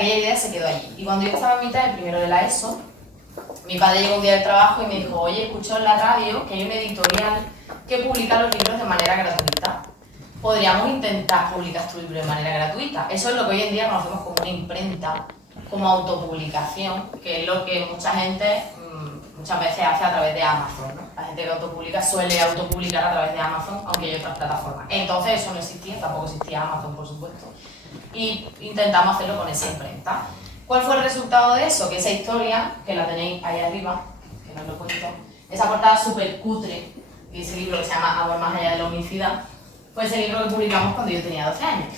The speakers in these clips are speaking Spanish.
aquella idea se quedó allí. Y cuando yo estaba en mitad del primero de la ESO, mi padre llegó un día del trabajo y me dijo, oye, escucho en la radio que hay una editorial que publica los libros de manera gratuita. Podríamos intentar publicar tu libro de manera gratuita. Eso es lo que hoy en día conocemos como una imprenta, como autopublicación, que es lo que mucha gente muchas veces hace a través de Amazon, ¿no? La gente que autopublica suele autopublicar a través de Amazon, aunque hay otras plataformas. Entonces eso no existía, tampoco existía Amazon, por supuesto. Y intentamos hacerlo con esa imprenta. ¿Cuál fue el resultado de eso? Que esa historia, que la tenéis ahí arriba, que no os lo cuento, esa portada súper cutre, y ese libro que se llama Amor más allá de la homicida, fue ese libro que publicamos cuando yo tenía 12 años.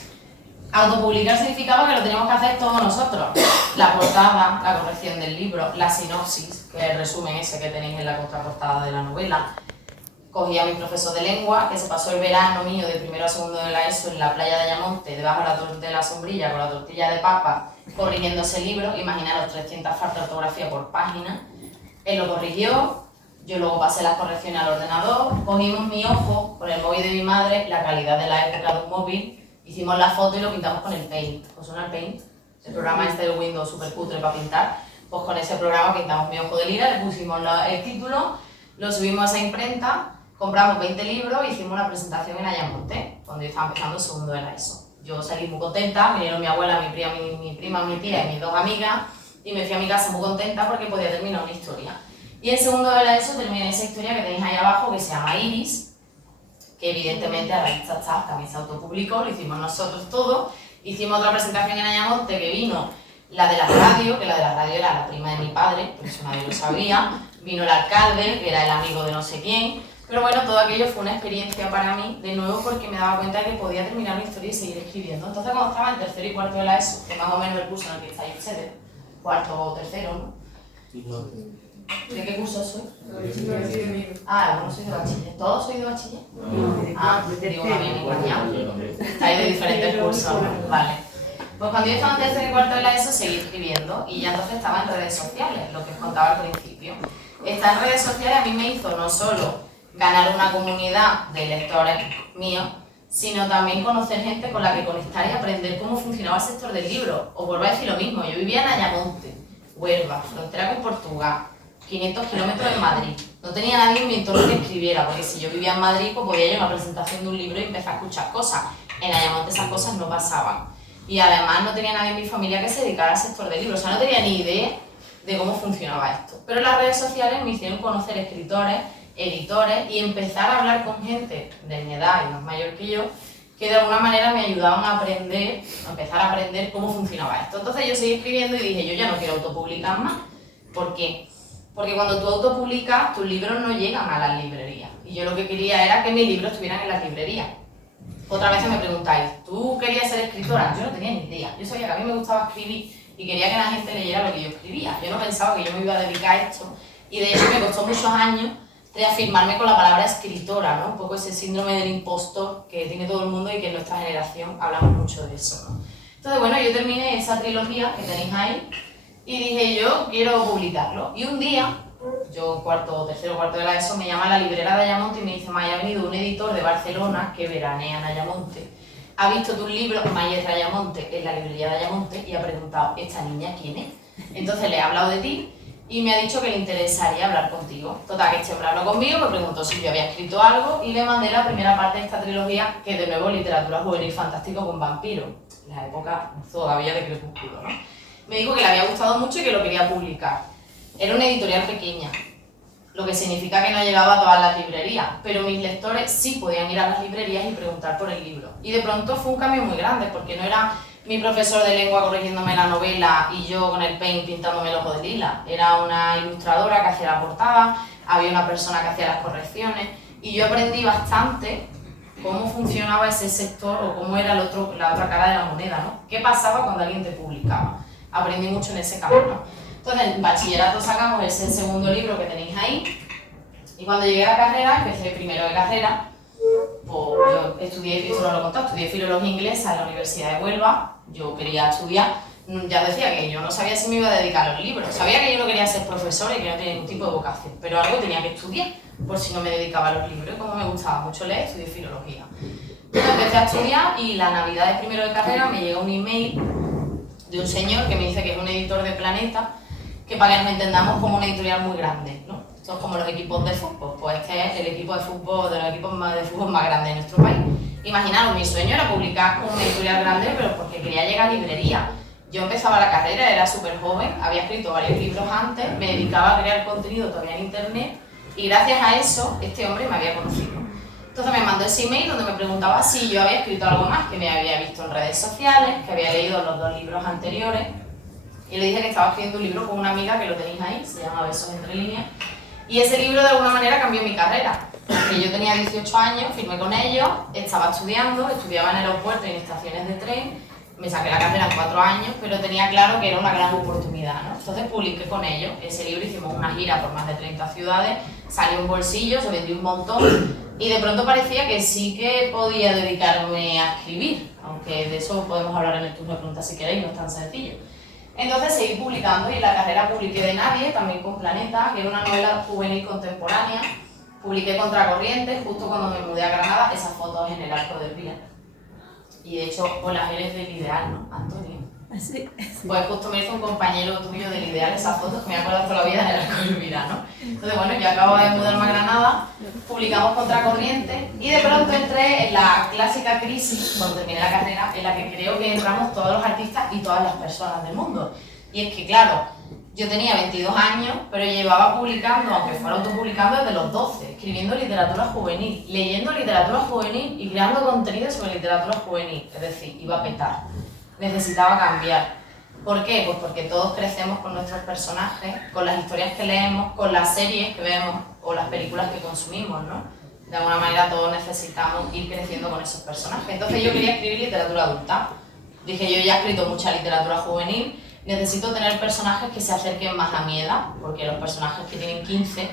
Autopublicar significaba que lo teníamos que hacer todos nosotros. La portada, la corrección del libro, la sinopsis, que es el resumen ese que tenéis en la contraportada de la novela. Cogí a mi profesor de lengua, que se pasó el verano mío de primero a segundo de la ESO en la playa de Ayamonte, debajo de la sombrilla, con la tortilla de papa, corrigiendo ese libro. Imaginaros 300 faltas de ortografía por página. Él lo corrigió, yo luego pasé las correcciones al ordenador, cogimos mi ojo con el móvil de mi madre, la calidad de la época de un móvil, hicimos la foto y lo pintamos con el Paint. ¿Os suena el Paint? El programa este de Windows súper cutre para pintar. Pues con ese programa pintamos mi ojo de lira, le pusimos el título, lo subimos a esa imprenta, compramos 20 libros y hicimos una presentación en Ayamonte, cuando yo estaba empezando el segundo de la ESO. Yo salí muy contenta, vinieron mi abuela, mi prima, mi tía y mis dos amigas, y me fui a mi casa muy contenta porque podía terminar una historia. Y en segundo de la ESO terminé esa historia que tenéis ahí abajo, que se llama Iris, que evidentemente a raíz también se autopublicó, lo hicimos nosotros todo. Hicimos otra presentación en Ayamonte que vino la de la radio, que la de la radio era la prima de mi padre, por eso nadie lo sabía. Vino el alcalde, que era el amigo de no sé quién. Pero bueno, todo aquello fue una experiencia para mí, de nuevo porque me daba cuenta de que podía terminar una historia y seguir escribiendo. Entonces cuando estaba en tercero y cuarto de la ESO, que más o menos el curso en el que estáis ustedes, cuarto o tercero, ¿no? ¿De qué curso soy? Ah, bueno, soy de bachiller. ¿Todos sois de bachiller? Ah, digo, me habían engañado. Estáis de diferentes cursos, ¿no? Vale. Pues cuando yo estaba en tercero y cuarto de la ESO seguí escribiendo y ya entonces estaba en redes sociales, lo que os contaba al principio. Estar en redes sociales a mí me hizo no solo ganar una comunidad de lectores míos, sino también conocer gente con la que conectar y aprender cómo funcionaba el sector del libro. Os vuelvo a decir lo mismo, yo vivía en Ayamonte, Huelva, frontera con Portugal, 500 kilómetros de Madrid. No tenía nadie en mi entorno que escribiera, porque si yo vivía en Madrid, pues podía ir a una presentación de un libro y empezar a escuchar cosas. En Ayamonte esas cosas no pasaban. Y además no tenía nadie en mi familia que se dedicara al sector del libro, o sea, no tenía ni idea de cómo funcionaba esto. Pero las redes sociales me hicieron conocer escritores, editores y empezar a hablar con gente de mi edad y más mayor que yo, que de alguna manera me ayudaban a aprender, a empezar a aprender cómo funcionaba esto. Entonces yo seguí escribiendo y dije, yo ya no quiero autopublicar más. ¿Por qué? Porque cuando tú autopublicas, tus libros no llegan a las librerías. Y yo lo que quería era que mis libros estuvieran en las librerías. Otra vez me preguntáis, ¿tú querías ser escritora? Yo no tenía ni idea. Yo sabía que a mí me gustaba escribir y quería que la gente leyera lo que yo escribía. Yo no pensaba que yo me iba a dedicar a esto. Y de hecho me costó muchos años reafirmarme con la palabra escritora, ¿no? Un poco ese síndrome del impostor que tiene todo el mundo y que en nuestra generación hablamos mucho de eso, ¿no? Entonces, bueno, yo terminé esa trilogía que tenéis ahí y dije, yo quiero publicarlo. Y un día, yo tercero o cuarto de la ESO, me llama la librera de Ayamonte y me dice, Maya, ha venido un editor de Barcelona que veranea en Ayamonte, ha visto tus libros, Maya de Ayamonte, en la librería de Ayamonte, y ha preguntado, ¿esta niña quién es? Entonces le he hablado de ti y me ha dicho que le interesaría hablar contigo. Total, que este hombre habló conmigo, me preguntó si yo había escrito algo y le mandé la primera parte de esta trilogía, que de nuevo literatura juvenil fantástico con vampiros, en la época todavía de Crepúsculo, ¿no? Me dijo que le había gustado mucho y que lo quería publicar. Era una editorial pequeña, lo que significa que no llegaba a todas las librerías, pero mis lectores sí podían ir a las librerías y preguntar por el libro. Y de pronto fue un cambio muy grande, porque no era mi profesor de lengua corrigiéndome la novela y yo con el Paint pintándome el ojo de lila. Era una ilustradora que hacía la portada, había una persona que hacía las correcciones y yo aprendí bastante cómo funcionaba ese sector o cómo era la otra cara de la moneda, ¿no? ¿Qué pasaba cuando alguien te publicaba? Aprendí mucho en ese campo. Entonces, en bachillerato sacamos ese segundo libro que tenéis ahí y cuando llegué a la carrera, empecé primero de carrera, pues yo estudié, esto no lo he contado, estudié filología inglesa en la Universidad de Huelva. Yo quería estudiar, ya decía que yo no sabía si me iba a dedicar a los libros, sabía que yo no quería ser profesora y que no tenía ningún tipo de vocación, pero algo tenía que estudiar, por si no me dedicaba a los libros. Como me gustaba mucho leer, estudié filología. Entonces empecé a estudiar y la Navidad de primero de carrera me llegó un email de un señor que me dice que es un editor de Planeta, que para que nos entendamos como una editorial muy grande, ¿no? Esto es como los equipos de fútbol, pues este es el equipo de fútbol, de los equipos de fútbol más grandes de nuestro país. Imaginaros, mi sueño era publicar con una editorial grande, pero porque quería llegar a librería. Yo empezaba la carrera, era súper joven, había escrito varios libros antes, me dedicaba a crear contenido todavía en internet y gracias a eso este hombre me había conocido. Entonces me mandó ese email donde me preguntaba si yo había escrito algo más, que me había visto en redes sociales, que había leído los 2 libros anteriores y le dije que estaba escribiendo un libro con una amiga que lo tenéis ahí, se llama Besos entre líneas. Y ese libro de alguna manera cambió mi carrera, porque yo tenía 18 años, firmé con ellos, estaba estudiando, estudiaba en aeropuertos y en estaciones de tren, me saqué la carrera en 4 años, pero tenía claro que era una gran oportunidad, ¿no? Entonces publiqué con ellos ese libro, hicimos una gira por más de 30 ciudades, salió un bolsillo, se vendió un montón y de pronto parecía que sí que podía dedicarme a escribir, aunque de eso podemos hablar en el turno de preguntas si queréis, no es tan sencillo. Entonces seguí publicando y en la carrera publiqué De Nadie, también con Planeta, que era una novela juvenil contemporánea. Publiqué Contracorriente, justo cuando me mudé a Granada, esa foto es en el Arco del Vila. Y de hecho, hola, eres del Ideal, ¿no, Antonio? Sí. Pues justo me hizo un compañero tuyo del Ideal esa foto, que me acuerdo toda la vida en el Arco del Vila, ¿no? Entonces, bueno, yo acabo de mudarme a Granada, publicamos Contracorriente y de pronto entré en la clásica crisis, cuando terminé la carrera, en la que creo que entramos todos los artistas y todas las personas del mundo. Y es que, claro, yo tenía 22 años, pero llevaba publicando, aunque fuera autopublicando, desde los 12, escribiendo literatura juvenil, leyendo literatura juvenil y creando contenido sobre literatura juvenil. Es decir, iba a petar. Necesitaba cambiar. ¿Por qué? Pues porque todos crecemos con nuestros personajes, con las historias que leemos, con las series que vemos o las películas que consumimos, ¿no? De alguna manera todos necesitamos ir creciendo con esos personajes. Entonces yo quería escribir literatura adulta. Dije, yo ya he escrito mucha literatura juvenil, necesito tener personajes que se acerquen más a mi edad, porque los personajes que tienen 15,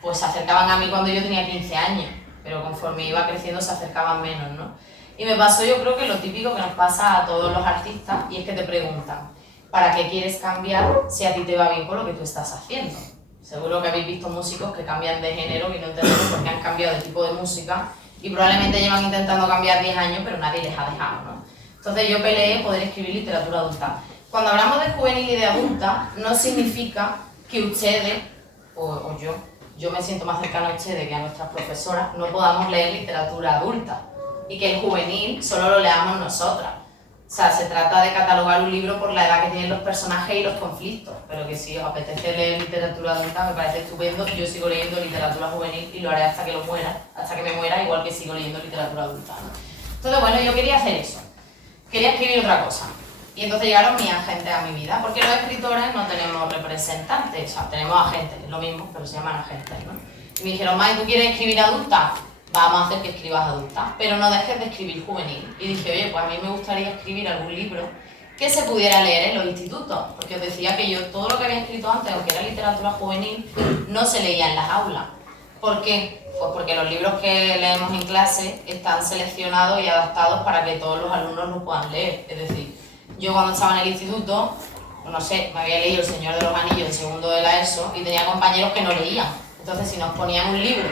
pues se acercaban a mí cuando yo tenía 15 años, pero conforme iba creciendo se acercaban menos, ¿no? Y me pasó, yo creo que lo típico que nos pasa a todos los artistas, y es que te preguntan, ¿para qué quieres cambiar si a ti te va bien con lo que tú estás haciendo? Seguro que habéis visto músicos que cambian de género y no entendemos por qué han cambiado de tipo de música, y probablemente llevan intentando cambiar 10 años, pero nadie les ha dejado, ¿no? Entonces yo peleé poder escribir literatura adulta. Cuando hablamos de juvenil y de adulta, no significa que ustedes, o yo me siento más cercano a ustedes que a nuestras profesoras, no podamos leer literatura adulta y que el juvenil solo lo leamos nosotras. O sea, se trata de catalogar un libro por la edad que tienen los personajes y los conflictos, pero que si os apetece leer literatura adulta me parece estupendo. Yo sigo leyendo literatura juvenil y lo haré hasta que lo muera, hasta que me muera, igual que sigo leyendo literatura adulta, ¿no? Entonces, bueno, yo quería hacer eso, quería escribir otra cosa. Y entonces llegaron mis agentes a mi vida, porque los escritores no tenemos representantes, o sea, tenemos agentes, es lo mismo, pero se llaman agentes, ¿no? Y me dijeron, Mai, ¿tú quieres escribir adulta? Vamos a hacer que escribas adulta, pero no dejes de escribir juvenil. Y dije, oye, pues a mí me gustaría escribir algún libro que se pudiera leer en los institutos, porque os decía que yo todo lo que había escrito antes, aunque era literatura juvenil, no se leía en las aulas. ¿Por qué? Pues porque los libros que leemos en clase están seleccionados y adaptados para que todos los alumnos los puedan leer. Es decir, yo cuando estaba en el instituto, no sé, me había leído El Señor de los Anillos en segundo de la ESO y tenía compañeros que no leían. Entonces, si nos ponían un libro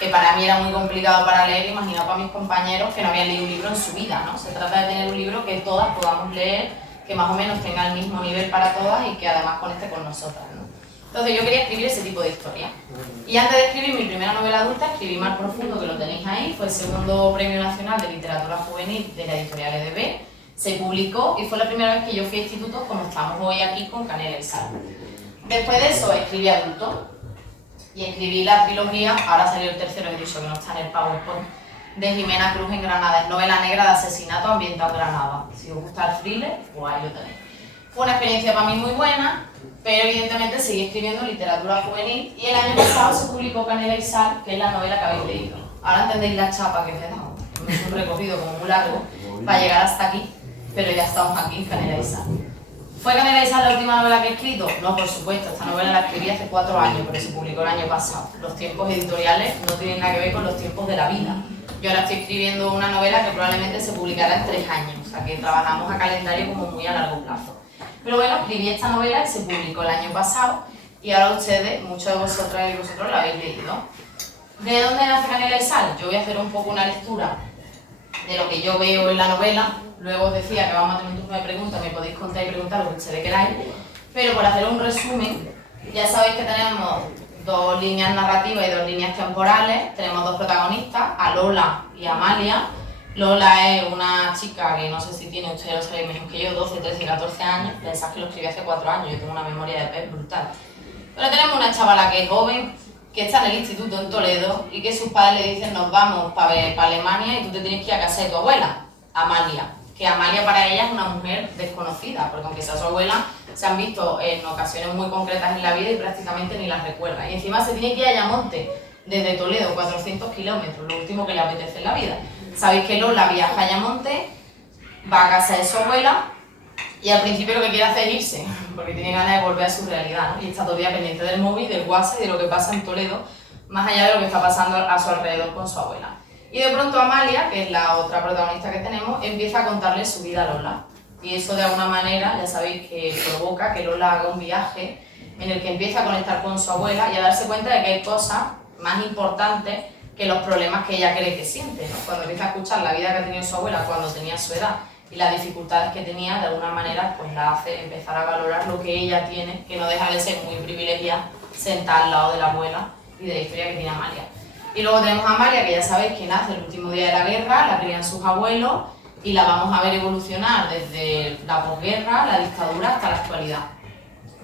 que para mí era muy complicado para leer, imagino para mis compañeros que no habían leído un libro en su vida, ¿no? Se trata de tener un libro que todas podamos leer, que más o menos tenga el mismo nivel para todas y que además conecte con nosotras, ¿no? Entonces yo quería escribir ese tipo de historia. Y antes de escribir mi primera novela adulta, escribí Mar Profundo, que lo tenéis ahí, fue el segundo Premio Nacional de Literatura Juvenil de la editorial EDB, se publicó y fue la primera vez que yo fui a institutos como estamos hoy aquí con Canela y Sal. Después de eso escribí adulto y escribí la trilogía, ahora salió el tercero, he dicho que no está en el PowerPoint, de Jimena Cruz en Granada, es novela negra de asesinato ambientado en Granada. Si os gusta el thriller, pues ahí lo tenéis. Fue una experiencia para mí muy buena, pero evidentemente seguí escribiendo literatura juvenil y el año pasado se publicó Canela y Sal, que es la novela que habéis leído. Ahora entendéis la chapa que me he dado, es un recorrido como muy largo para llegar hasta aquí, pero ya estamos aquí en Canela y Sal. ¿Fue Canela y Sal la última novela que he escrito? No, por supuesto, esta novela la escribí hace 4 años, pero se publicó el año pasado. Los tiempos editoriales no tienen nada que ver con los tiempos de la vida. Yo ahora estoy escribiendo una novela que probablemente se publicará en 3 años, o sea que trabajamos a calendario como muy a largo plazo. Pero bueno, escribí esta novela que se publicó el año pasado y ahora ustedes, muchos de vosotras y vosotros la habéis leído. ¿De dónde nace Canela y Sal? Yo voy a hacer un poco una lectura de lo que yo veo en la novela luego os decía que vamos a tener un turno de preguntas, me podéis contar y preguntar lo que ustedes queráis, pero por hacer un resumen, ya sabéis que tenemos 2 líneas narrativas y 2 líneas temporales, tenemos 2 protagonistas, a Lola y a Amalia. Lola es una chica que no sé si tiene, ustedes lo sabéis mejor que yo, 12, 13, 14 años, pensad que lo escribí hace 4 años, yo tengo una memoria de pez brutal. Pero tenemos una chavala que es joven, que está en el instituto en Toledo y que sus padres le dicen nos vamos para Alemania y tú te tienes que ir a casa de tu abuela, Amalia. Que Amalia para ella es una mujer desconocida, porque aunque sea su abuela, se han visto en ocasiones muy concretas en la vida y prácticamente ni las recuerda. Y encima se tiene que ir a Ayamonte, desde Toledo, 400 kilómetros, lo último que le apetece en la vida. Sabéis que Lola viaja a Ayamonte, va a casa de su abuela y al principio lo que quiere hacer es irse, porque tiene ganas de volver a su realidad, ¿no? Y está todavía pendiente del móvil, del WhatsApp y de lo que pasa en Toledo, más allá de lo que está pasando a su alrededor con su abuela. Y de pronto Amalia, que es la otra protagonista que tenemos, empieza a contarle su vida a Lola. Y eso de alguna manera, ya sabéis que provoca que Lola haga un viaje en el que empieza a conectar con su abuela y a darse cuenta de que hay cosas más importantes que los problemas que ella cree que siente, ¿no? Cuando empieza a escuchar la vida que ha tenido su abuela cuando tenía su edad y las dificultades que tenía, de alguna manera pues la hace empezar a valorar lo que ella tiene, que no deja de ser muy privilegiada, sentada al lado de la abuela y de la historia que tiene Amalia. Y luego tenemos a Amalia, que ya sabéis que nace el último día de la guerra, la crían sus abuelos y la vamos a ver evolucionar desde la posguerra, la dictadura, hasta la actualidad.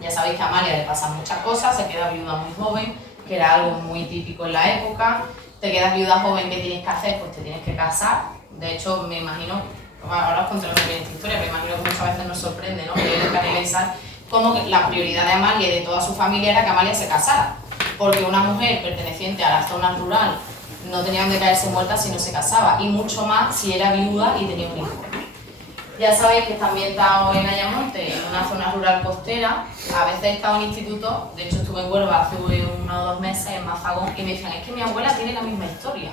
Ya sabéis que a Amalia le pasan muchas cosas, se queda viuda muy joven, que era algo muy típico en la época. Te quedas viuda joven, ¿qué tienes que hacer? Pues te tienes que casar. De hecho, me imagino, ahora os contaré muy bien esta historia, pero me imagino que muchas veces nos sorprende, ¿no? Que Canela como que la prioridad de Amalia y de toda su familia era que Amalia se casara. Porque una mujer perteneciente a la zona rural no tenía donde caerse muerta si no se casaba, y mucho más si era viuda y tenía un hijo. Ya sabéis que está ambientado en Ayamonte, en una zona rural costera. A veces he estado en instituto, de hecho estuve en Huelva hace 1 o 2 meses en Mazagón, y me decían, es que mi abuela tiene la misma historia.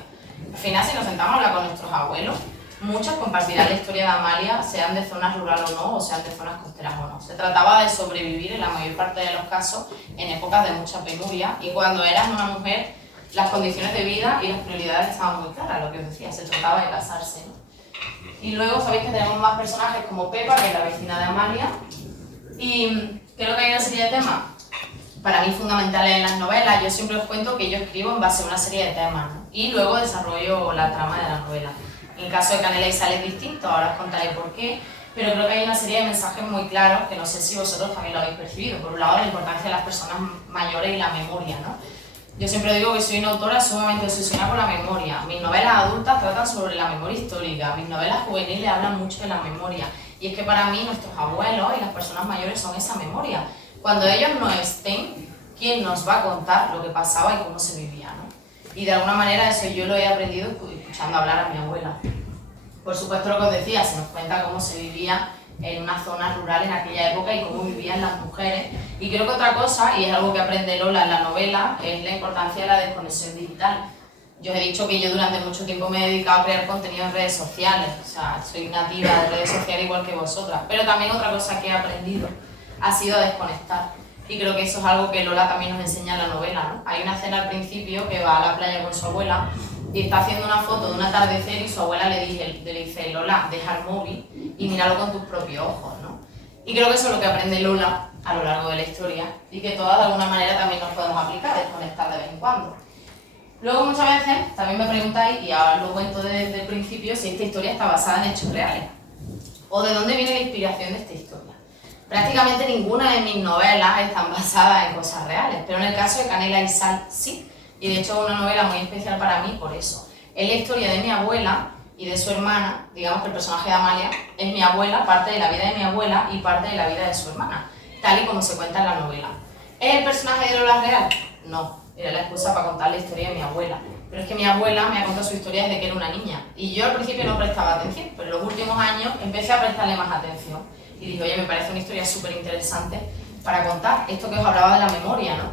Al final, si nos sentamos a hablar con nuestros abuelos, muchos compartirán la historia de Amalia, sean de zonas rurales o no, o sean de zonas costeras o no. Se trataba de sobrevivir en la mayor parte de los casos en épocas de mucha penuria, y cuando eras una mujer, las condiciones de vida y las prioridades estaban muy claras, lo que os decía, se trataba de casarse, ¿no? Y luego sabéis que tenemos más personajes como Pepa, que es la vecina de Amalia, y creo que hay una serie de temas para mí fundamentales en las novelas. Yo siempre os cuento que yo escribo en base a una serie de temas, ¿no? Y luego desarrollo la trama de la novela. En el caso de Canela y Sal es distinto, ahora os contaré por qué, pero creo que hay una serie de mensajes muy claros que no sé si vosotros también lo habéis percibido. Por un lado, la importancia de las personas mayores y la memoria, ¿no? Yo siempre digo que soy una autora sumamente obsesionada con la memoria. Mis novelas adultas tratan sobre la memoria histórica, mis novelas juveniles hablan mucho de la memoria. Y es que para mí nuestros abuelos y las personas mayores son esa memoria. Cuando ellos no estén, ¿quién nos va a contar lo que pasaba y cómo se vivía, ¿no? Y de alguna manera eso yo lo he aprendido escuchando hablar a mi abuela. Por supuesto, lo que os decía, se nos cuenta cómo se vivía en una zona rural en aquella época y cómo vivían las mujeres. Y creo que otra cosa, y es algo que aprende Lola en la novela, es la importancia de la desconexión digital. Yo os he dicho que yo durante mucho tiempo me he dedicado a crear contenido en redes sociales, o sea, soy nativa de redes sociales igual que vosotras, pero también otra cosa que he aprendido ha sido a desconectar. Y creo que eso es algo que Lola también nos enseña en la novela, ¿no? Hay una escena al principio que va a la playa con su abuela y está haciendo una foto de un atardecer y su abuela le dice, Lola, deja el móvil y míralo con tus propios ojos, ¿no? Y creo que eso es lo que aprende Lola a lo largo de la historia y que todas de alguna manera también nos podemos aplicar, desconectar de vez en cuando. Luego muchas veces también me preguntáis, y ahora lo cuento desde el principio, si esta historia está basada en hechos reales o de dónde viene la inspiración de esta historia. Prácticamente ninguna de mis novelas están basadas en cosas reales, pero en el caso de Canela y Sal sí, y de hecho es una novela muy especial para mí por eso. Es la historia de mi abuela y de su hermana, digamos que el personaje de Amalia es mi abuela, parte de la vida de mi abuela y parte de la vida de su hermana, tal y como se cuenta en la novela. ¿Es el personaje de Lola real? No, era la excusa para contar la historia de mi abuela. Pero es que mi abuela me ha contado su historia desde que era una niña, y yo al principio no prestaba atención, pero en los últimos años empecé a prestarle más atención. Y dije, oye, me parece una historia súper interesante para contar. Esto que os hablaba de la memoria, ¿no?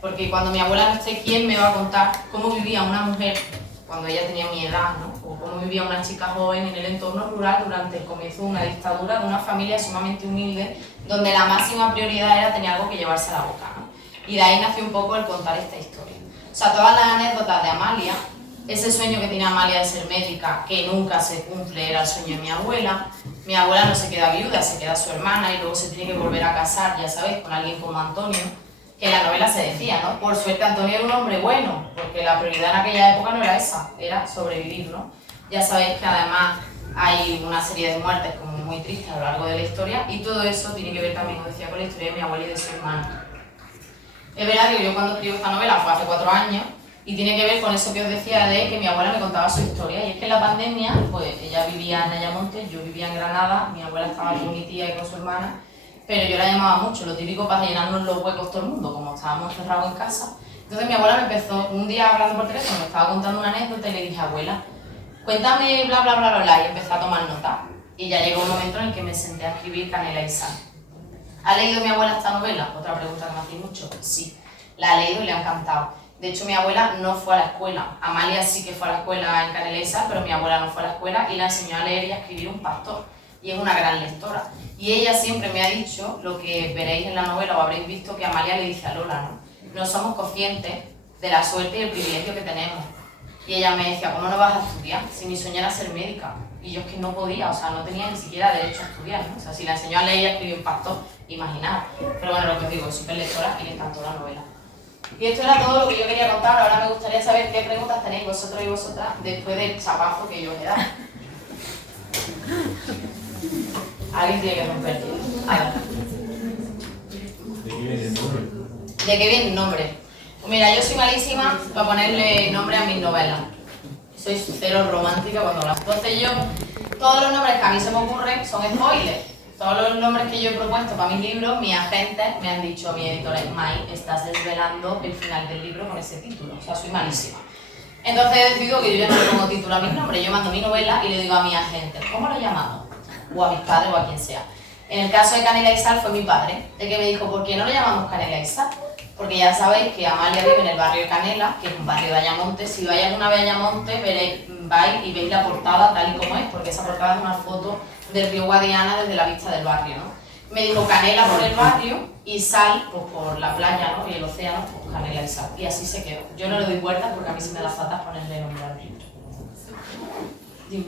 Porque cuando mi abuela no esté, ¿quién me va a contar cómo vivía una mujer cuando ella tenía mi edad, ¿no? O cómo vivía una chica joven en el entorno rural durante el comienzo de una dictadura, de una familia sumamente humilde, donde la máxima prioridad era tener algo que llevarse a la boca, ¿no? Y de ahí nació un poco el contar esta historia. O sea, todas las anécdotas de Amalia Ese sueño que tiene Amalia de ser médica, que nunca se cumple, era el sueño de mi abuela. Mi abuela no se queda viuda, se queda su hermana y luego se tiene que volver a casar, ya sabéis, con alguien como Antonio, que en la novela se decía, ¿no? Por suerte Antonio era un hombre bueno, porque la prioridad en aquella época no era esa, era sobrevivir, ¿no? Ya sabéis que además hay una serie de muertes como muy tristes a lo largo de la historia y todo eso tiene que ver también, como decía, con la historia de mi abuela y de su hermana. Es verdad que yo cuando escribo esta novela fue hace 4 años y tiene que ver con eso que os decía de que mi abuela me contaba su historia. Y es que en la pandemia, pues ella vivía en Ayamonte, yo vivía en Granada, mi abuela estaba con mi tía y con su hermana, pero yo la llamaba mucho, lo típico para llenarnos los huecos todo el mundo, como estábamos cerrados en casa. Entonces mi abuela me empezó, un día hablando por teléfono, me estaba contando una anécdota y le dije, abuela, cuéntame bla bla bla bla bla, y empecé a tomar nota. Y ya llegó un momento en el que me senté a escribir Canela y Sal. ¿Ha leído mi abuela esta novela? Otra pregunta que me hacéis mucho. Sí, la ha leído y le ha encantado. De hecho, mi abuela no fue a la escuela. Amalia sí que fue a la escuela en Canela y Sal, pero mi abuela no fue a la escuela y la enseñó a leer y a escribir un pastor. Y es una gran lectora. Y ella siempre me ha dicho, lo que veréis en la novela o habréis visto, que Amalia le dice a Lola, ¿no? No somos conscientes de la suerte y el privilegio que tenemos. Y ella me decía, ¿cómo no vas a estudiar? Si mi sueño era ser médica. Y yo es que no podía, o sea, no tenía ni siquiera derecho a estudiar, ¿no? O sea, si la enseñó a leer y a escribir un pastor, imaginad. Pero bueno, lo que os digo, es súper lectora y le encantó la novela. Y esto era todo lo que yo quería contar. Ahora me gustaría saber qué preguntas tenéis vosotros y vosotras después del chapazo que yo os he dado. Alguien tiene que romper el hielo. ¿De qué viene el nombre? ¿De qué viene el nombre? Pues mira, yo soy malísima para ponerle nombre a mis novelas. Soy cero romántica cuando las... Entonces yo, todos los nombres que a mí se me ocurren son spoilers. Todos los nombres que yo he propuesto para mis libros, mis agentes me han dicho, mi editor es Mai, estás desvelando el final del libro con ese título. O sea, soy malísima. Entonces he decidido que yo ya no le pongo título a mis nombres. Yo mando mi novela y le digo a mi agente, ¿cómo lo llamamos? O a mis padres o a quien sea. En el caso de Canela y Sal fue mi padre, el que me dijo, ¿por qué no le llamamos Canela y Sal? Porque ya sabéis que Amalia vive en el barrio de Canela, que es un barrio de Ayamonte. Si vais alguna vez a Ayamonte, vais y veis la portada tal y como es, porque esa portada es una foto del río Guadiana desde la vista del barrio, ¿no? Me dijo Canela por el barrio y Sal pues, por la playa, ¿no? Y el océano, pues Canela y Sal. Y así se quedó. Yo no le doy vueltas porque a mí se me da fatal ponerle nombre al libro. Dime.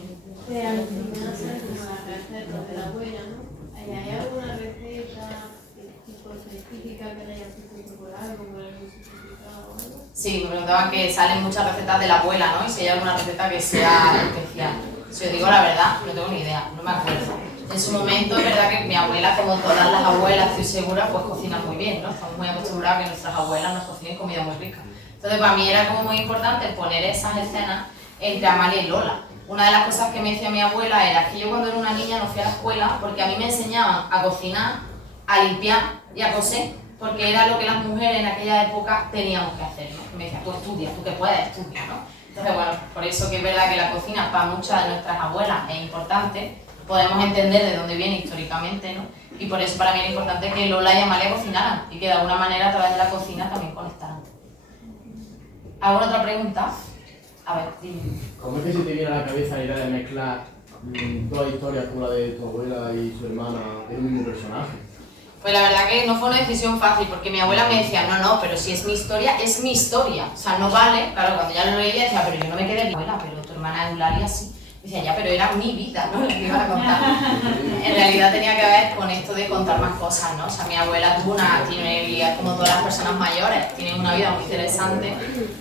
Pero al final es como la receta de la abuela, ¿no? ¿Hay alguna receta tipo específica que le haya puesto por algo, por algún certificado o algo? Sí, me preguntaban que salen muchas recetas de la abuela, ¿no? Y si hay alguna receta que sea especial. Si os digo la verdad, no tengo ni idea, no me acuerdo. En su momento es verdad que mi abuela, como todas las abuelas, estoy segura, pues cocina muy bien, ¿no? Estamos muy acostumbrados a que nuestras abuelas nos cocinen comida muy rica. Entonces para mí era como muy importante poner esas escenas entre Amalia y Lola. Una de las cosas que me decía mi abuela era que yo cuando era una niña no fui a la escuela porque a mí me enseñaban a cocinar, a limpiar y a coser, porque era lo que las mujeres en aquella época teníamos que hacer, ¿no? Me decía, tú estudia, tú que puedes, estudia, ¿no? Entonces, bueno, por eso que es verdad que la cocina para muchas de nuestras abuelas es importante, podemos entender de dónde viene históricamente, ¿no? Y por eso para mí era importante que Lola y Amalia cocinaran y que de alguna manera a través de la cocina también conectaran. ¿Alguna otra pregunta? A ver, dime. ¿Cómo es que se te viene a la cabeza la idea de mezclar dos historias como la de tu abuela y su hermana en un mismo personaje? Pues la verdad que no fue una decisión fácil, porque mi abuela me decía, no, pero si es mi historia, es mi historia. O sea, no vale, claro, cuando ya lo leía decía, pero yo no me quedé en mi abuela, pero tu hermana Eulalia sí. Decía, ya, pero era mi vida, ¿no? La que iba a contar. En realidad tenía que ver con esto de contar más cosas, ¿no? O sea, mi abuela tiene vida como todas las personas mayores, tiene una vida muy interesante,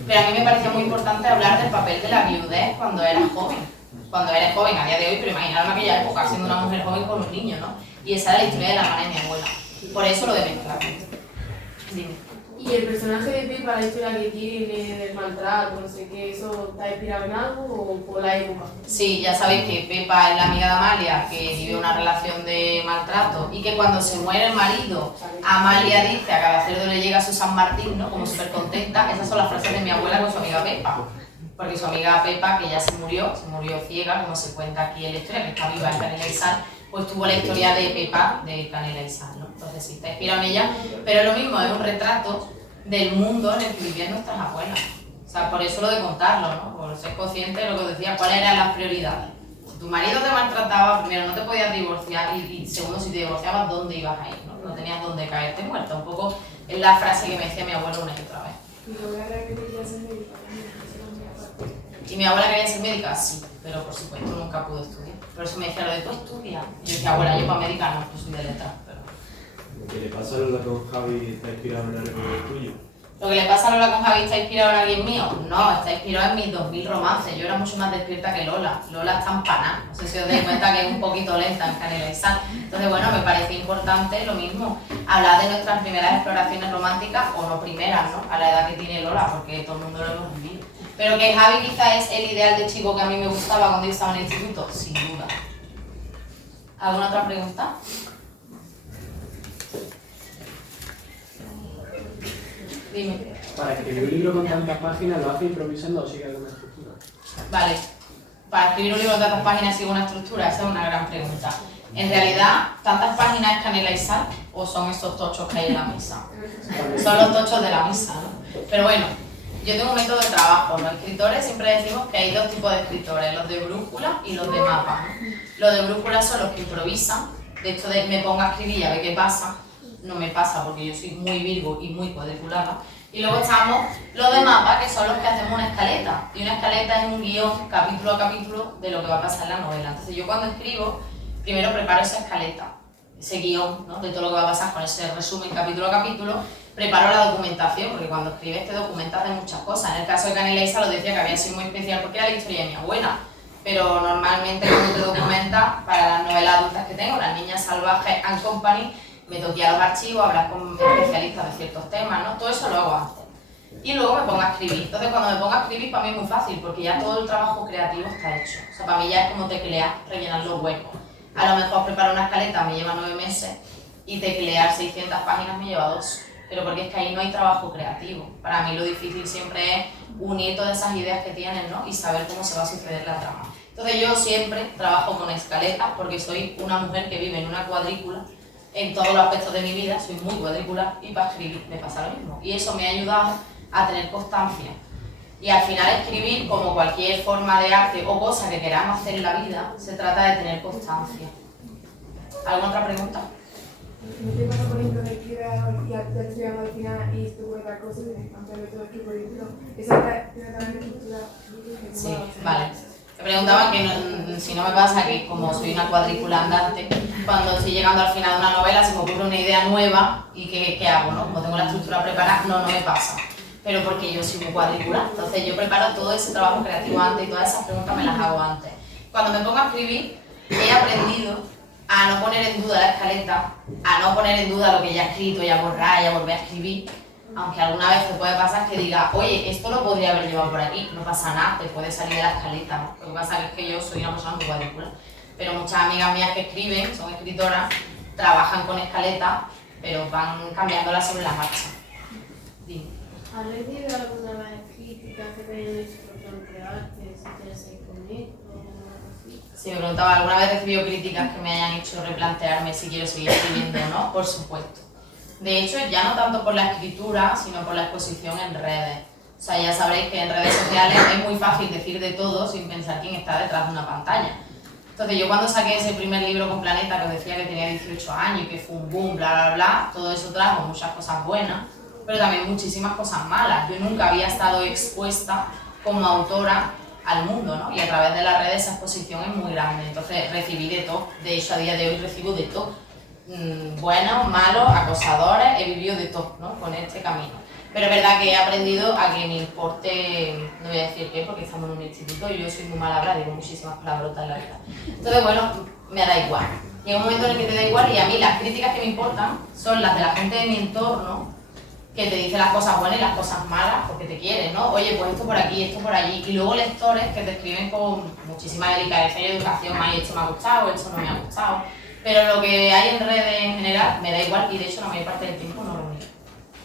pero a mí me parecía muy importante hablar del papel de la viudez cuando eras joven. Cuando eres joven a día de hoy, pero imaginaros en aquella época, siendo una mujer joven con un niño, ¿no? Y esa era la historia de la hermana de mi abuela. Por eso lo de mezclar. Dime. ¿Y el personaje de Pepa, la historia que tiene, del maltrato, no sé qué, eso está inspirado en algo o por la época? Sí, ya sabéis que Pepa es la amiga de Amalia, que vive una relación de maltrato y que cuando se muere el marido, Amalia dice a cada cerdo le llega su San Martín, ¿no? Como súper contenta. Esas son las frases de mi abuela con su amiga Pepa. Porque su amiga Pepa, que ya se murió ciega, como se cuenta aquí en la historia, que está viva en Canela y Sal, pues tuvo la historia de Pepa de Canela y Sal, ¿no? Entonces sí, está inspirado en ella, pero lo mismo, es un retrato del mundo en el que vivían nuestras abuelas. O sea, por eso lo de contarlo, ¿no? Por ser consciente de lo que os decía, cuáles eran las prioridades. Si tu marido te maltrataba, primero no te podías divorciar y segundo, si te divorciabas, ¿dónde ibas a ir? No tenías dónde caerte muerta. Un poco es la frase que me decía mi abuelo una y otra vez. Y lo voy a repetir ya se me dijo. ¿Y mi abuela quería ser médica? Sí, pero por supuesto nunca pudo estudiar. Por eso me decía lo de tú estudia. Y yo decía, abuela, yo para médica no, yo soy de letras. Pero... Lo que le pasa a Lola con Javi está inspirado en algo tuyo. ¿Lo que le pasa a Lola con Javi está inspirado en alguien mío? No, está inspirado en mis 2000 romances. Yo era mucho más despierta que Lola. Lola está empanada. No sé si os dais cuenta que es un poquito lenta en Canela y Sal. Entonces, bueno, me parece importante lo mismo. Hablar de nuestras primeras exploraciones románticas, o no primeras, ¿no? A la edad que tiene Lola, porque todo el mundo lo hemos vivido. Pero que Javi quizá es el ideal de chico que a mí me gustaba cuando yo estaba en el instituto, sin duda. ¿Alguna otra pregunta? Dime. Para escribir un libro con tantas páginas, ¿lo hace improvisando o sigue alguna estructura? Vale, para escribir un libro de tantas páginas sigue una estructura, esa es una gran pregunta. En realidad, ¿tantas páginas es Canela y Sal o son estos tochos que hay en la mesa? Son los tochos de la mesa, ¿no? Pero bueno, yo tengo un método de trabajo. Los escritores siempre decimos que hay dos tipos de escritores, los de brújula y los de mapa, ¿no? Los de brújula son los que improvisan, de hecho de me pongo a escribir y a ver qué pasa. No me pasa porque yo soy muy virgo y muy cuadriculada. Y luego estamos los de mapa, que son los que hacemos una escaleta. Y una escaleta es un guión, capítulo a capítulo, de lo que va a pasar en la novela. Entonces yo cuando escribo, primero preparo esa escaleta, ese guión, ¿no? De todo lo que va a pasar con ese resumen capítulo a capítulo. Preparo la documentación, porque cuando escribes te documentas de muchas cosas. En el caso de Canela y Sal lo decía que había sido muy especial porque era la historia de mi abuela. Pero normalmente cuando te documentas, para las novelas adultas que tengo, Las Niñas Salvajes and Company, me toqué los archivos, hablar con especialistas de ciertos temas, ¿no? Todo eso lo hago antes. Y luego me pongo a escribir. Entonces cuando me pongo a escribir para mí es muy fácil, porque ya todo el trabajo creativo está hecho. O sea, para mí ya es como teclear, rellenar los huecos. A lo mejor preparar una escaleta me lleva 9 meses y teclear 600 páginas me lleva 2. Pero porque es que ahí no hay trabajo creativo. Para mí lo difícil siempre es unir todas esas ideas que tienes, ¿no? Y saber cómo se va a suceder la trama. Entonces yo siempre trabajo con escaletas porque soy una mujer que vive en una cuadrícula. En todos los aspectos de mi vida soy muy cuadricular y para escribir me pasa lo mismo. Y eso me ha ayudado a tener constancia. Y al final escribir, como cualquier forma de arte o cosa que queramos hacer en la vida, se trata de tener constancia. ¿Alguna otra pregunta? ¿No te pasa, por ejemplo, que escribes y ya te estoy al final y te cuentas cosas y tienes que cambiarlo todo aquí, por ejemplo? Esa tiene también estructura. Sí, vale. Me preguntaba que si no me pasa que como soy una cuadrícula andante, cuando estoy llegando al final de una novela se me ocurre una idea nueva y ¿qué hago? ¿No? Como tengo la estructura preparada, no me pasa. Pero porque yo soy muy cuadrícula, entonces yo preparo todo ese trabajo creativo antes y todas esas preguntas me las hago antes. Cuando me pongo a escribir, he aprendido a no poner en duda la escaleta, a no poner en duda lo que ya he escrito y a borrar y a volver a escribir. Aunque alguna vez te puede pasar que diga, oye, esto lo podría haber llevado por aquí, no pasa nada, te puede salir de la escaleta, ¿no? Lo que pasa es que yo soy una persona muy cuadrícula, pero muchas amigas mías que escriben, son escritoras, trabajan con escaleta, pero van cambiándolas sobre la marcha. Dime. ¿Has recibido alguna vez críticas que te hayan hecho replantearte si quieres seguir con esto o algo así? Si me preguntaba, ¿alguna vez he recibido críticas que me hayan hecho replantearme si quiero seguir escribiendo o no? Por supuesto. De hecho, ya no tanto por la escritura, sino por la exposición en redes. O sea, ya sabréis que en redes sociales es muy fácil decir de todo sin pensar quién está detrás de una pantalla. Entonces yo cuando saqué ese primer libro con Planeta, que os decía que tenía 18 años y que fue un boom, bla, bla, bla, todo eso trajo muchas cosas buenas, pero también muchísimas cosas malas. Yo nunca había estado expuesta como autora al mundo, ¿no? Y a través de las redes esa exposición es muy grande. Entonces recibí de todo. De hecho, a día de hoy recibo de todo. Buenos, malos, acosadores, he vivido de todo, ¿no? Con este camino. Pero es verdad que he aprendido a que me importe, no voy a decir qué, porque estamos en un instituto y yo soy muy mal hablada, digo muchísimas palabrotas en la vida. Entonces, bueno, me da igual. Llega un momento en el que te da igual y a mí las críticas que me importan son las de la gente de mi entorno, que te dice las cosas buenas y las cosas malas porque te quieren, ¿no? Oye, pues esto por aquí, esto por allí. Y luego lectores que te escriben con muchísima delicadeza y educación, ay, esto me ha gustado, esto no me ha gustado. Pero lo que hay en redes en general me da igual y de hecho la mayor parte del tiempo no lo miro.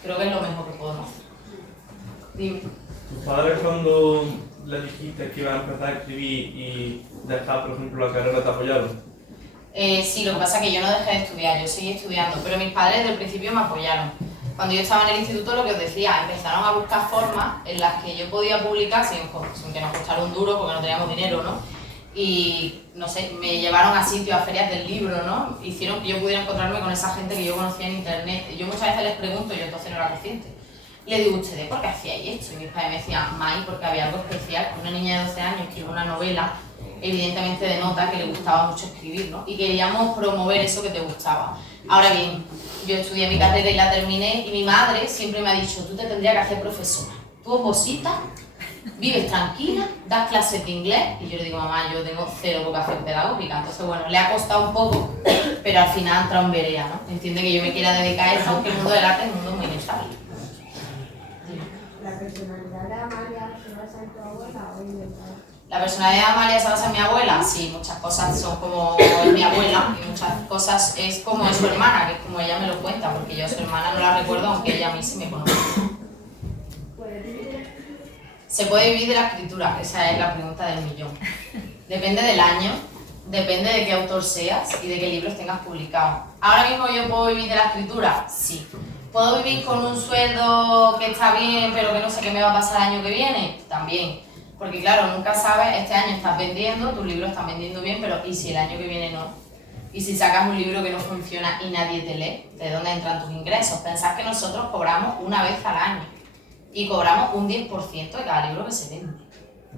Creo que es lo mejor que puedo hacer. Dime. ¿Tus padres cuando le dijiste que iba a empezar a escribir y dejar, por ejemplo, la carrera te apoyaron? Sí, lo que pasa es que yo no dejé de estudiar, yo seguí estudiando, pero mis padres desde el principio me apoyaron. Cuando yo estaba en el instituto, lo que os decía, empezaron a buscar formas en las que yo podía publicar sin que nos costara un duro porque no teníamos dinero, ¿no? Y, no sé, me llevaron a sitios, a ferias del libro, ¿no? Hicieron que yo pudiera encontrarme con esa gente que yo conocía en internet. Yo muchas veces les pregunto, yo entonces no era consciente, Le digo, ¿ustedes por qué hacíais esto? Y mis padres me decían, Mai, porque había algo especial. Una niña de 12 años escribe una novela, evidentemente denota que le gustaba mucho escribir, ¿no? Y queríamos promover eso que te gustaba. Ahora bien, yo estudié mi carrera y la terminé, y mi madre siempre me ha dicho, tú te tendrías que hacer profesora. Tú opositas, vives tranquila, das clases de inglés, y yo le digo, mamá, yo tengo cero vocación pedagógica. Entonces, bueno, le ha costado un poco, pero al final ha entrado en vereda, ¿no? Entiende que yo me quiera dedicar a esto, aunque el mundo del arte es un mundo muy inestable. La personalidad de Amalia se basa en tu abuela o inventada. ¿La personalidad de Amalia se basa en mi abuela? Sí, muchas cosas son como es mi abuela y muchas cosas es como es su hermana, que es como ella me lo cuenta, porque yo a su hermana no la recuerdo, aunque ella a mí sí me conoce. ¿Se puede vivir de la escritura? Esa es la pregunta del millón. Depende del año, depende de qué autor seas y de qué libros tengas publicados. ¿Ahora mismo yo puedo vivir de la escritura? Sí. ¿Puedo vivir con un sueldo que está bien, pero que no sé qué me va a pasar el año que viene? También. Porque claro, nunca sabes, este año estás vendiendo, tus libros están vendiendo bien, pero ¿y si el año que viene no? ¿Y si sacas un libro que no funciona y nadie te lee? ¿De dónde entran tus ingresos? Pensad que nosotros cobramos una vez al año y cobramos un 10% de cada libro que se vende.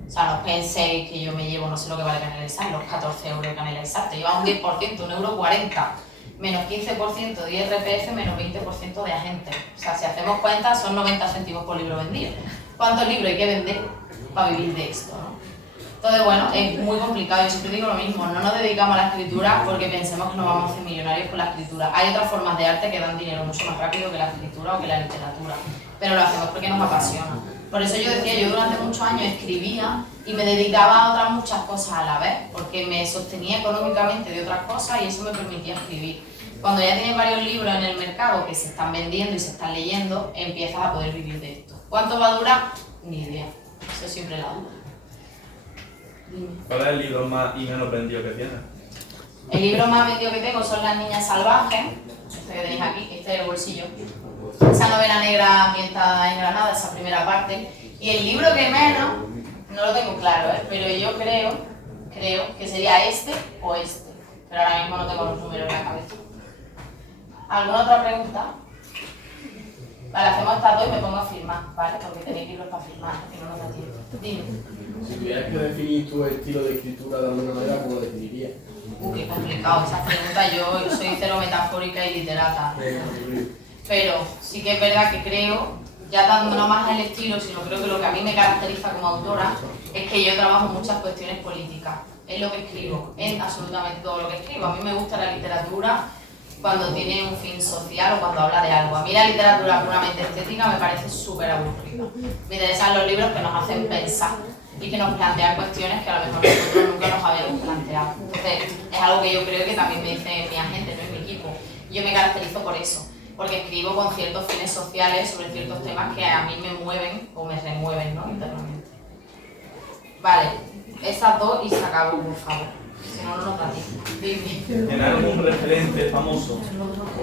O sea, no penséis que yo me llevo, no sé lo que vale Canela Isar, los 14 euros de Canela Isar, te lleva un 10%, 1,40 €, menos 15% de IRPF, menos 20% de agentes. O sea, si hacemos cuentas, son 90 céntimos por libro vendido. ¿Cuántos libros hay que vender para vivir de esto, no? Entonces, bueno, es muy complicado. Yo siempre digo lo mismo, no nos dedicamos a la escritura porque pensemos que nos vamos a hacer millonarios con la escritura. Hay otras formas de arte que dan dinero mucho más rápido que la escritura o que la literatura, pero lo hacemos porque nos apasiona. Por eso yo decía, yo durante muchos años escribía y me dedicaba a otras muchas cosas a la vez, porque me sostenía económicamente de otras cosas y eso me permitía escribir. Cuando ya tienes varios libros en el mercado que se están vendiendo y se están leyendo, empiezas a poder vivir de esto. ¿Cuánto va a durar? Ni idea. Eso es siempre la duda. Dime. ¿Cuál es el libro más y menos vendido que tienes? El libro más vendido que tengo son Las niñas salvajes, este que tenéis aquí, este es el bolsillo. Esa novela negra ambientada en Granada, esa primera parte. Y el libro que menos, no lo tengo claro, pero yo creo que sería este o este. Pero ahora mismo no tengo los números en la cabeza. ¿Alguna otra pregunta? Vale, hacemos estas dos y me pongo a firmar, ¿vale? Porque tenéis libros para firmar, que no nos da tiempo. Dime. Si tuvieras que definir tu estilo de escritura de alguna manera, ¿cómo lo definirías? Qué complicado esa pregunta. Yo soy cero metafórica y literata. Pero sí que es verdad que creo, ya dándonos más al estilo, sino creo que lo que a mí me caracteriza como autora es que yo trabajo muchas cuestiones políticas. Es lo que escribo, es absolutamente todo lo que escribo. A mí me gusta la literatura cuando tiene un fin social o cuando habla de algo. A mí la literatura puramente estética me parece súper aburrida. Me interesan los libros que nos hacen pensar y que nos plantean cuestiones que a lo mejor nosotros nunca nos habíamos planteado. Entonces, es algo que yo creo que también me dice mi agente, no es mi equipo. Yo me caracterizo por eso, porque escribo con ciertos fines sociales sobre ciertos temas que a mí me mueven o me remueven, ¿no? Internamente. Vale, esas dos y se acabó, por favor. Si no, no nos da tiempo. Dime. ¿Tienes algún referente famoso?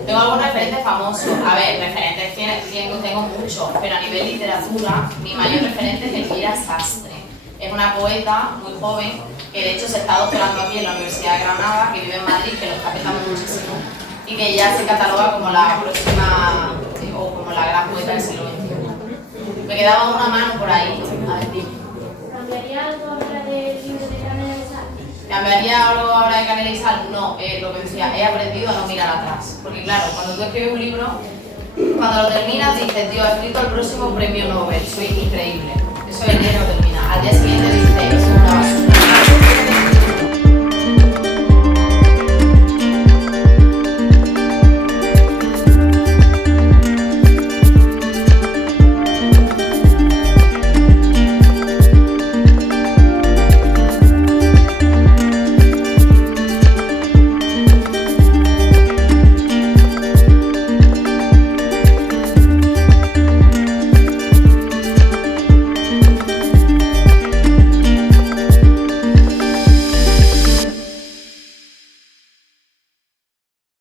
Tengo algún referente famoso. A ver, referentes tengo muchos, pero a nivel literatura, mi mayor referente es Elvira Sastre. Es una poeta muy joven que de hecho se está doctorando aquí en la Universidad de Granada, que vive en Madrid, que lo está petando muchísimo y que ya se cataloga como la próxima o como la gran poeta del siglo XXI. Me quedaba una mano por ahí. A ver, dime. ¿Cambiaría algo ahora del libro de Canela Isar? ¿Cambiaría algo ahora de Canela Isar? No, lo que decía, he aprendido a no mirar atrás. Porque claro, cuando tú escribes un libro, cuando lo terminas dices, tío, he escrito el próximo premio Nobel, soy increíble. Eso es el día que lo terminas. Al día siguiente dices,